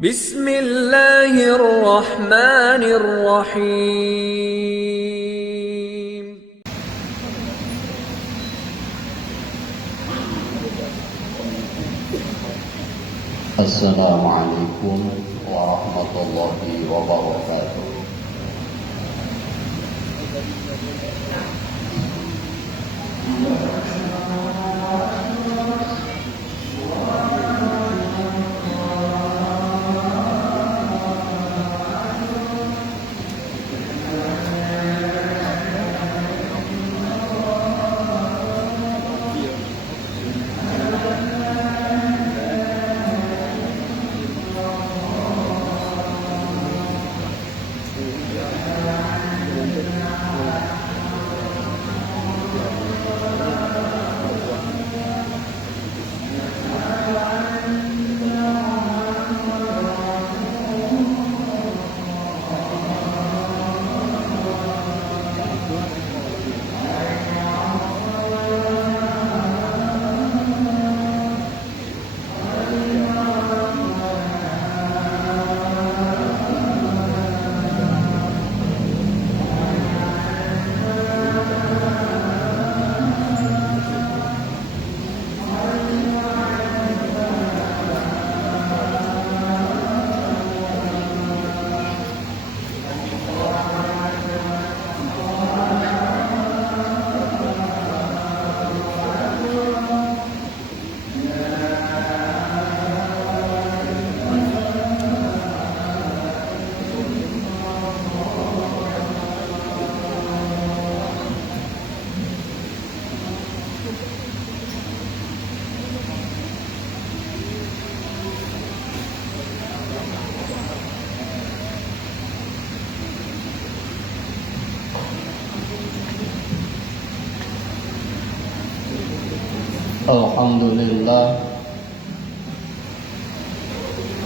Bismillahirrahmanirrahim. Assalamualaikum warahmatullahi wabarakatuh.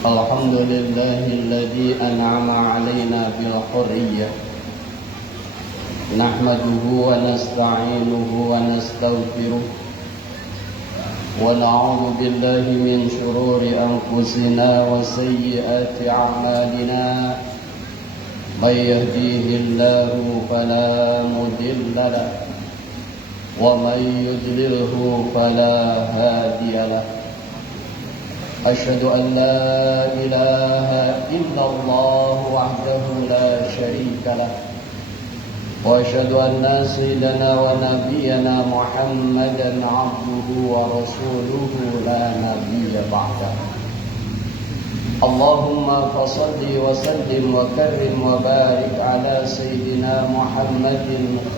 Alhamdulillahilladzi an'ama 'alaina bil hurriyyah. Nahmaduhu wa nasta'inuhu wa nastaghfiruh. Wa na'udzu billahi min shururi anfusina wa sayyiati a'malina. May yahdihillahu fala mudilla lahu wa may yudlilhu fala hadiya lahu. أشهد أن لا إله إلا الله وحده لا شريك له وأشهد أن سيدنا ونبينا محمدا عبده ورسوله لا نبي بعده. اللهم فصل وسلم وكرم وبارك على سيدنا محمد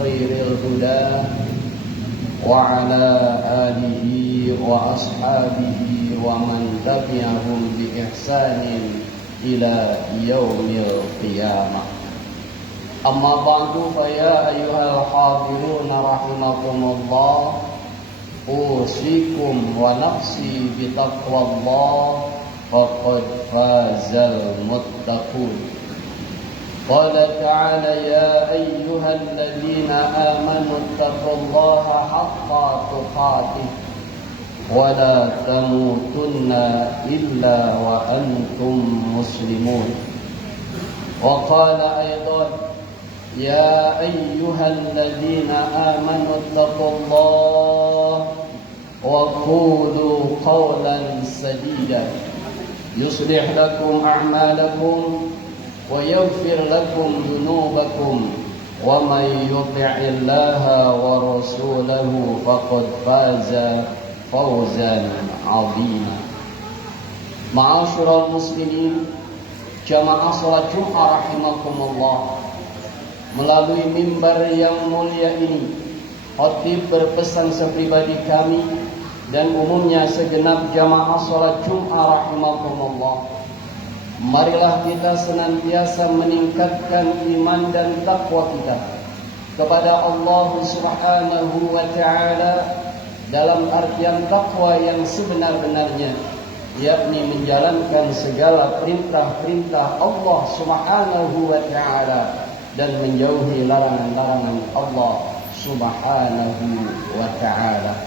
خير الهدى وعلى آله وأصحابه ومن تبعهم بإحسان إلى يوم القيامة. أما بعد فيا أيها الحاضرون رحمكم الله، أوصيكم ونفسي بتقوى الله فقد فاز المتقون. قال تعالى: يا أيها الذين آمنوا اتقوا الله حق تقاته ولا تموتن إلا وأنتم مسلمون. وقال أيضا: يا أيها الذين آمنوا اتقوا الله وقولوا قولا سديدا يصلح لكم أعمالكم ويغفر لكم ذنوبكم ومن يطع الله ورسوله فقد فاز فوزا عظيما. Ma'asyiral muslimin, jamaah salat Jumat rahimakumullah. Melalui mimbar yang mulia ini, khatib berpesan sepribadi kami dan umumnya segenap jamaah salat Jumat rahimakumullah. Marilah kita senantiasa meningkatkan iman dan takwa kita kepada Allah Subhanahu wa ta'ala dalam artian takwa yang sebenar-benarnya, yakni menjalankan segala perintah-perintah Allah Subhanahu wa ta'ala dan menjauhi larangan-larangan Allah Subhanahu wa ta'ala.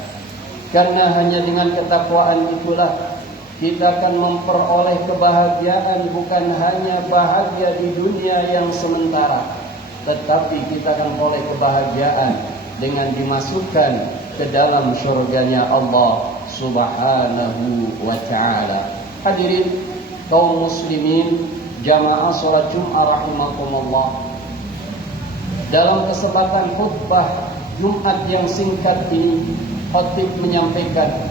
Karena hanya dengan ketakwaan itulah kita akan memperoleh kebahagiaan, bukan hanya bahagia di dunia yang sementara, tetapi kita akan memperoleh kebahagiaan dengan dimasukkan ke dalam syurganya Allah Subhanahu wa ta'ala. Hadirin kaum muslimin jamaah salat Jumat rahimakumullah. Dalam kesempatan khutbah Jumat yang singkat ini, khatib menyampaikan,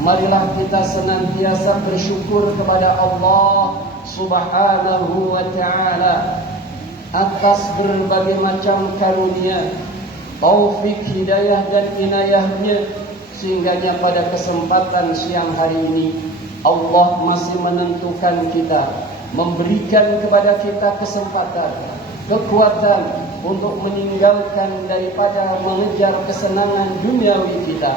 marilah kita senantiasa bersyukur kepada Allah Subhanahu wa ta'ala atas berbagai macam karunia, taufik, hidayah dan inayahnya, sehingganya pada kesempatan siang hari ini Allah masih menentukan kita, memberikan kepada kita kesempatan, kekuatan untuk meninggalkan daripada mengejar kesenangan duniawi kita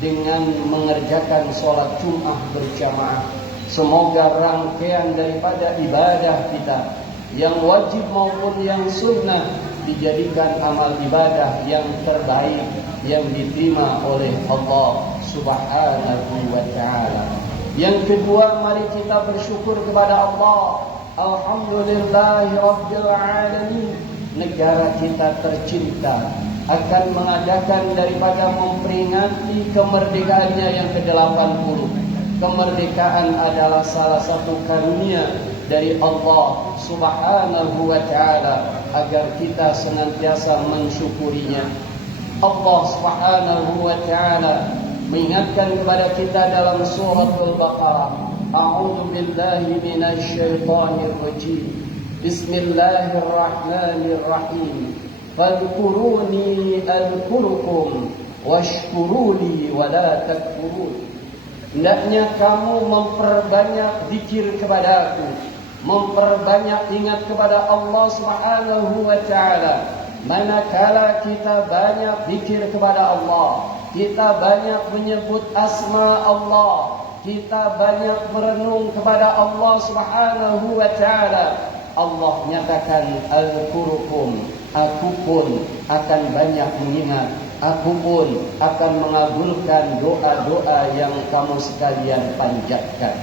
dengan mengerjakan sholat Jumat berjamaah. Semoga rangkaian daripada ibadah kita yang wajib maupun yang sunnah dijadikan amal ibadah yang terbaik yang diterima oleh Allah Subhanahu wa ta'ala. Yang kedua, mari kita bersyukur kepada Allah. Alhamdulillahi Rabbil Alamin. Negara kita tercinta akan mengadakan daripada memperingati kemerdekaannya yang ke-80. Kemerdekaan adalah salah satu karunia dari Allah Subhanahu wa ta'ala agar kita senantiasa mensyukurinya. Allah Subhanahu wa ta'ala mengingatkan kepada kita dalam surah Al-Baqarah, A'udzu billahi minasy syaithanir rajim. Bismillahirrahmanirrahim. Fadhkuruni adhkurukum washkuruli wala takfurun. Hendaknya kamu memperbanyak zikir kepadaku, memperbanyak ingat kepada Allah Subhanahu wa ta'ala. Manakala kita banyak zikir kepada Allah, kita banyak menyebut asma Allah, kita banyak merenung kepada Allah Subhanahu wa ta'ala, Allah nyatakan al-qurukum, aku pun akan banyak mengingat, aku pun akan mengabulkan doa-doa yang kamu sekalian panjatkan.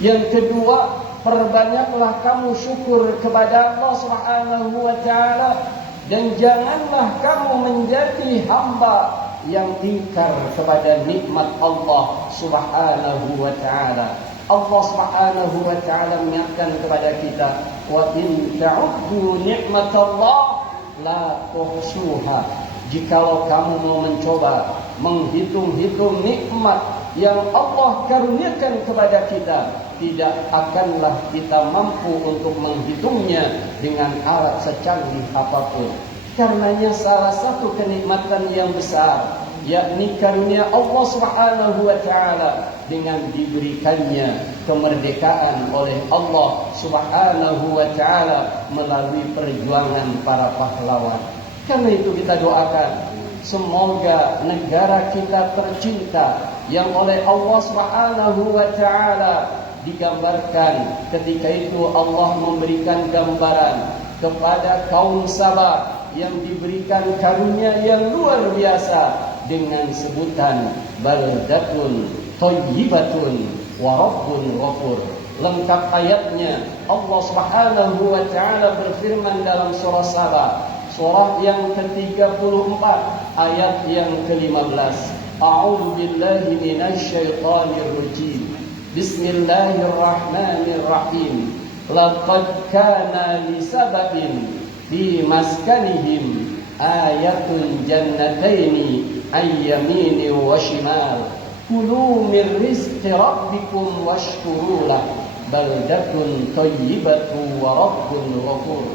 Yang kedua, perbanyaklah kamu syukur kepada Allah Subhanahu wa ta'ala, dan janganlah kamu menjadi hamba yang ingkar kepada nikmat Allah Subhanahu wa ta'ala. Allah Subhanahu wa ta'ala mengingatkan kepada kita, wa in ta'uddu ni'matallah la tuhsuha. Jikalau kamu mau mencoba menghitung-hitung nikmat yang Allah karuniakan kepada kita, tidak akanlah kita mampu untuk menghitungnya dengan alat secanggih apapun. Karenanya salah satu kenikmatan yang besar, yakni karunia Allah Subhanahu wa ta'ala dengan diberikannya kemerdekaan oleh Allah Subhanahu wa ta'ala melalui perjuangan para pahlawan. Karena itu kita doakan, semoga negara kita tercinta yang oleh Allah Subhanahu wa ta'ala digambarkan, ketika itu Allah memberikan gambaran kepada kaum Sabah yang diberikan karunia yang luar biasa dengan sebutan baldatun thayyibatun wa rabbun ghafur. Lengkap ayatnya, Allah Subhanahu wa ta'ala berfirman dalam surah Sabah, surah yang ke-34 ayat yang ke-15. A'udzu billahi minasy syaithanir rajim. Bismillahirrahmanirrahim. Laqad kana li sab'in fi maskanihim ayatun jannataini ayyamini wa shimal. Kulu min rizqi rabbikum washkurulah baldatun thayyibatun wa rabbun ghafur.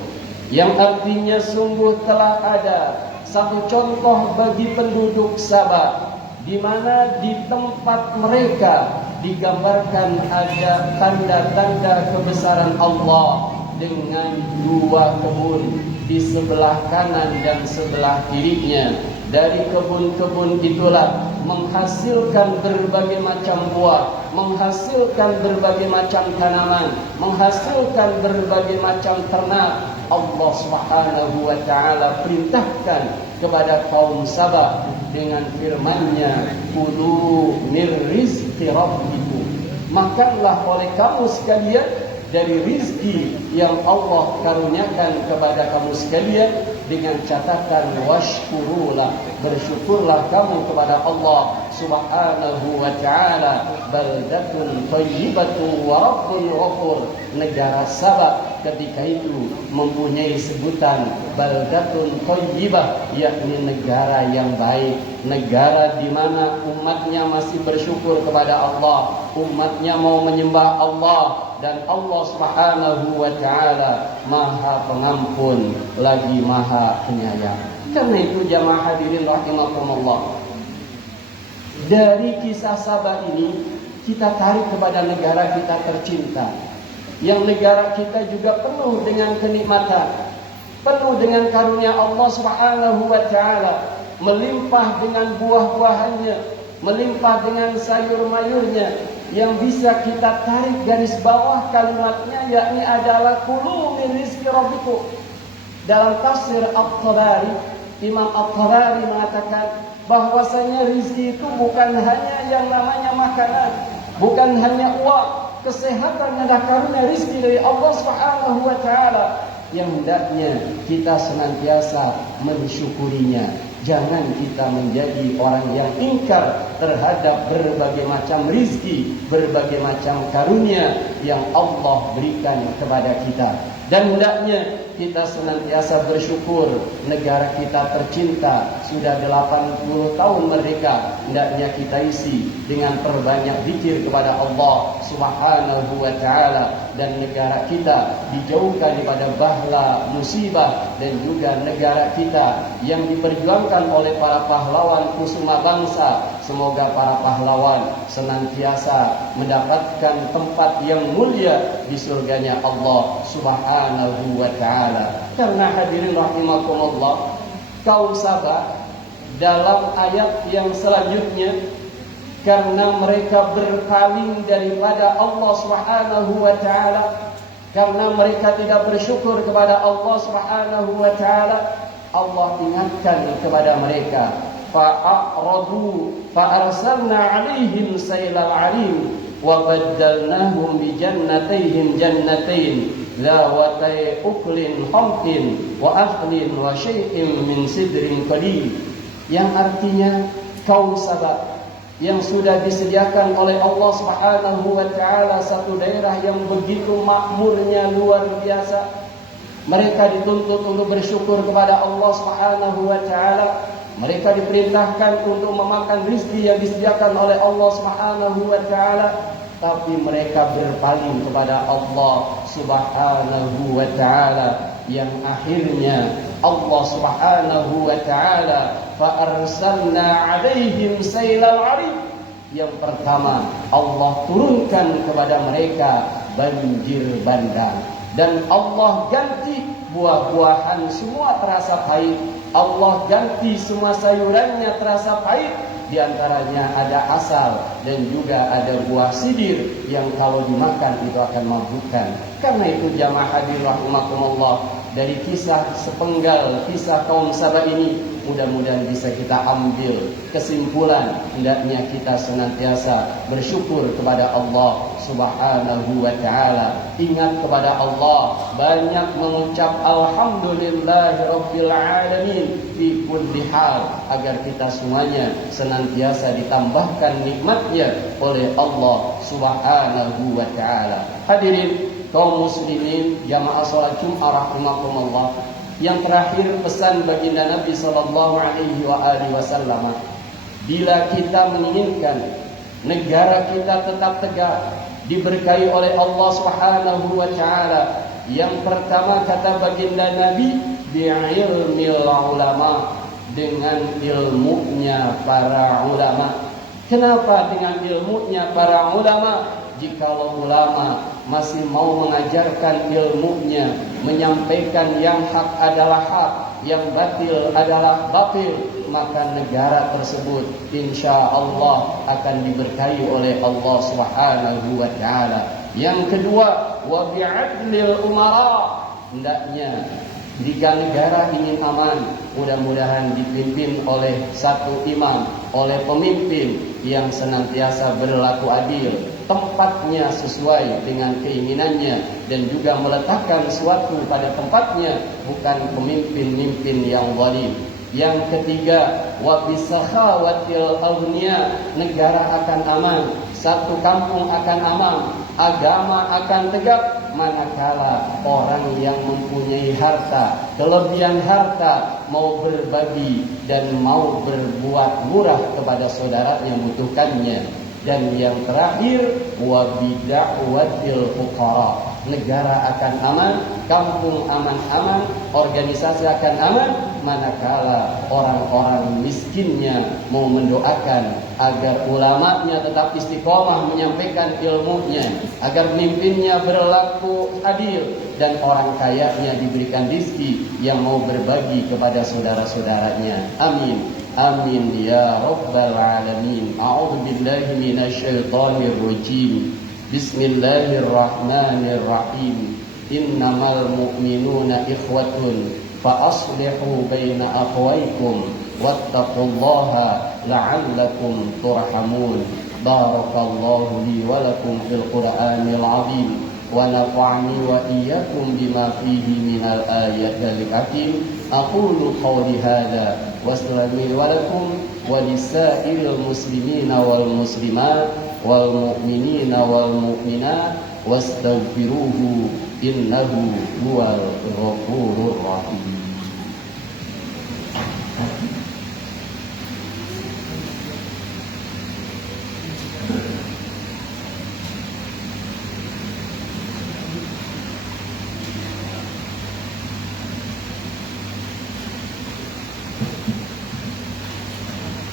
Yang artinya sungguh telah ada satu contoh bagi penduduk Sabah, di mana di tempat mereka digambarkan ada tanda-tanda kebesaran Allah dengan dua kebun di sebelah kanan dan sebelah kirinya. Dari kebun-kebun itulah menghasilkan berbagai macam buah, menghasilkan berbagai macam tanaman, menghasilkan berbagai macam ternak. Allah Subhanahu wa ta'ala perintahkan kepada kaum Sabah dengan firman-Nya, kulu min rizqi rabbikum. makanlah oleh kamu sekalian dari rizki yang Allah karuniakan kepada kamu sekalian, dengan catatan washkurulah, bersyukurlah kamu kepada Allah subhanahu wa ta'ala. Baldatun thayyibatu wa rabbun ghafur. Negara Sabah ketika itu mempunyai sebutan baldatun thayyibah, yakni negara yang baik, negara di mana umatnya masih bersyukur kepada Allah, umatnya mau menyembah Allah, dan Allah subhanahu wa ta'ala maha pengampun lagi maha penyayang. Karena itu jamaah hadirin rahimakumullah, dari kisah Sabah ini kita tarik kepada negara kita tercinta, yang negara kita juga penuh dengan kenikmatan, penuh dengan karunia Allah subhanahu wa ta'ala, melimpah dengan buah-buahannya, melimpah dengan sayur-mayurnya, yang bisa kita tarik garis bawah kalimatnya, yakni adalah kulu min rizki rabbikum. Dalam tafsir At-Tabari, Imam At-Tabari mengatakan bahwasanya rizki itu bukan hanya yang namanya makanan, bukan hanya uang, kesehatan adalah karunia rizki dari Allah Subhanahu wa taala, yang hendaknya kita senantiasa mensyukurinya. Jangan kita menjadi orang yang ingkar terhadap berbagai macam rizki, berbagai macam karunia yang Allah berikan kepada kita. Dan hendaknya kita senantiasa bersyukur. Negara kita tercinta sudah 80 tahun merdeka, hendaknya kita isi dengan perbanyak zikir kepada Allah subhanahu wa ta'ala. Dan negara kita dijauhkan daripada bahla musibah, dan juga negara kita yang diperjuangkan oleh para pahlawan kusuma bangsa. Semoga para pahlawan senantiasa mendapatkan tempat yang mulia di surganya Allah subhanahu wa ta'ala. Karena hadirin rahimakumullah, kaum Sabah dalam ayat yang selanjutnya, karena mereka berpaling daripada Allah subhanahu wa ta'ala, karena mereka tidak bersyukur kepada Allah subhanahu wa ta'ala, Allah ingatkan kepada mereka, fa'aradu fa'arsalna 'alaihim sailal 'arim wa baddalnahum bi jannatayhim jannatain zawatai uklin hamtin wa ahlin wa syai'in min sidrin qalil. Yang artinya kaum Sabah yang sudah disediakan oleh Allah subhanahu wa ta'ala satu daerah yang begitu makmurnya luar biasa, mereka dituntut untuk bersyukur kepada Allah subhanahu wa ta'ala. Mereka diperintahkan untuk memakan rizki yang disediakan oleh Allah subhanahu wa ta'ala, tapi mereka berpaling kepada Allah subhanahu wa ta'ala, yang akhirnya Allah subhanahu wa ta'ala fa'arsalna 'alaihim sailal 'arim. Yang pertama, Allah turunkan kepada mereka banjir bandang, dan Allah ganti buah-buahan semua terasa pahit. Allah ganti semua sayurannya terasa pahit. Di antaranya ada asal dan juga ada buah sidir yang kalau dimakan itu akan mabukkan. Karena itu jamaah hadirin rahimakumullah, dari kisah sepenggal kisah kaum Sabah ini, mudah-mudahan bisa kita ambil kesimpulan, hendaknya kita senantiasa bersyukur kepada Allah subhanahu wa ta'ala. Ingat kepada Allah, banyak mengucap alhamdulillahirabbil alamin fi kulli hal, agar kita semuanya senantiasa ditambahkan nikmatnya oleh Allah subhanahu wa ta'ala. Hadirin kaum muslimin jamaah salat Jumat rahimakumullah, yang terakhir pesan baginda Nabi sallallahu alaihi wasallam, bila kita menginginkan negara kita tetap tegak, diberkahi oleh Allah subhanahu wa ta'ala, yang pertama kata baginda Nabi, bi'ilmil ulama, dengan ilmunya para ulama. Kenapa dengan ilmunya para ulama? Jikalau ulama masih mau mengajarkan ilmunya, menyampaikan yang hak adalah hak, yang batil adalah batil, maka negara tersebut insya Allah akan diberkahi oleh Allah subhanahu wa ta'ala. Yang kedua, wa bi'adlil umara, hendaknya jika negara ingin aman, mudah-mudahan dipimpin oleh satu imam, oleh pemimpin yang senantiasa berlaku adil, tempatnya sesuai dengan keinginannya, dan juga meletakkan sesuatu pada tempatnya, bukan pemimpin-pemimpin yang zalim. Yang ketiga, wa bisakhawatil aghnia, negara akan aman, satu kampung akan aman, agama akan tegak manakala orang yang mempunyai harta, kelebihan harta, mau berbagi dan mau berbuat murah kepada saudaranya yang membutuhkannya. Dan yang terakhir, wa bid'awatil fuqara, negara akan aman, kampung aman-aman, organisasi akan aman manakala orang-orang miskinnya mau mendoakan agar ulamanya tetap istiqomah menyampaikan ilmunya, agar pemimpinnya berlaku adil, dan orang kayanya diberikan rezeki yang mau berbagi kepada saudara-saudaranya. Amin. Amin ya rabbal alamin. A'udzu billahi minasyaitonir rajim. Bismillahirrahmanirrahim. Innamal mu'minuna ikhwatun fa aslihu baina akhawaykum wattaqullaha la'allakum turhamun. Barakallahu li wa lakum fil Qur'anil 'azim wa nafa'ani wa iyyakum bima fihi minal ayatil hakim. Aqulu qawli hadza wassalamu alaikum wa lisairil muslimina wal muslimat wal mu'minina wal mu'minat wastaghfiruhu innahu huwal ghafurur rahim.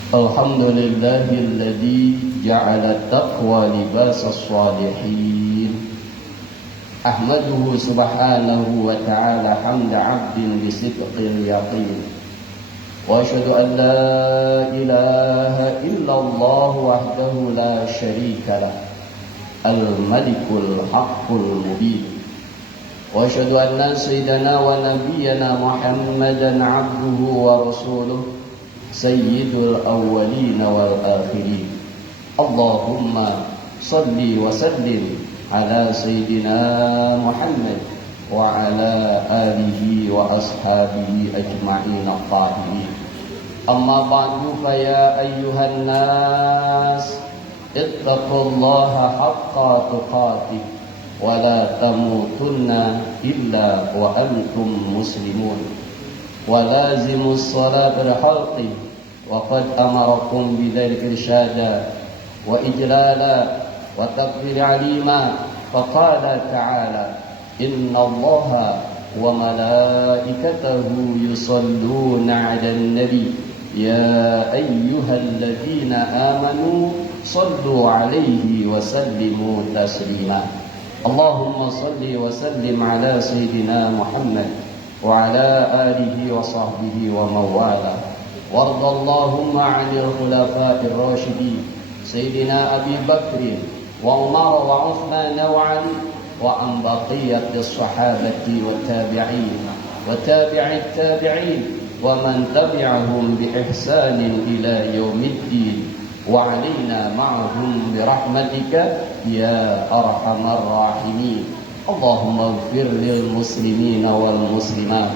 Alhamdulillahilladzi ja'ala taqwa libasas salihin. Ahmaduhu subhanahu wa ta'ala hamda 'abdin bi sidqil yaqin. Wa asyhadu an la ilaha illallah wahdahu la syarika lah. Al-malikul haqqul mubin. Wa asyhadu anna sayyidana wa nabiyyana Muhammadan 'abduhu wa rasuluh. Sayyidul awwalin wal akhirin. Allahumma salli wa sallim ala sayyidina Muhammad wa ala alihi wa ashabihi ajma'in at-tahirin. Amma ba'du, fa ya ayyuhan nas ittaqullaha haqqa tuqatih wa la tamutunna illa wa antum muslimun. ولازموا الصلاة بالحلق وقد أمركم بذلك إرشادا وإجلالا وتكبير عليما. فقال تعالى إن الله وملائكته يصلون على النبي يا أيها الذين آمنوا صلوا عليه وسلموا تسليما. اللهم صل وسلم على سيدنا محمد وعلى آله وصحبه ومن والاه. وارض اللهم عن الخلفاء الراشدين سيدنا أبي بكر وعمر وعثمان وعلي وعن بقية الصحابة والتابعين وتابع التابعين ومن تبعهم بإحسان إلى يوم الدين وعلينا معهم برحمتك يا أرحم الراحمين. اللهم اغفر للمسلمين والمسلمات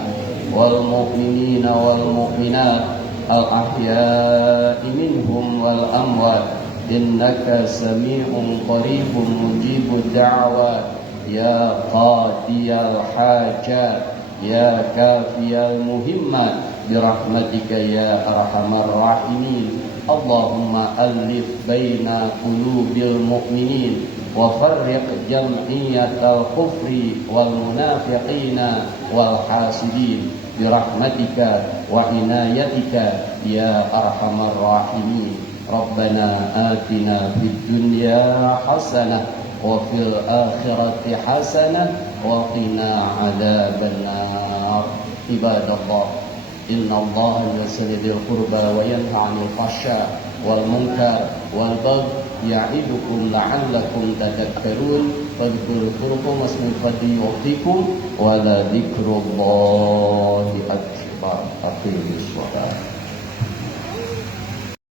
والمؤمنين والمؤمنات الأحياء منهم والأموات إنك سميع قريب مجيب الدعوات يا قاضي الحاجات يا كافي المهمات برحمتك يا أرحم الراحمين. اللهم ألف بين قلوب المؤمنين وفرق جمعية الكفر والمنافقين والحاسدين برحمتك وعنايتك يا أرحم الراحمين. ربنا آتنا في الدنيا حسنة وفي الآخرة حسنة وقنا عذاب النار. عباد الله إن الله يسر ذي القربى وينهى عن الفحشاء والمنكر والبغي يعظكم لعلكم تذكرون. فاذكروا اسم الفضل يعطيكم ولذكر الله أكبر. أقيموا الصلاة.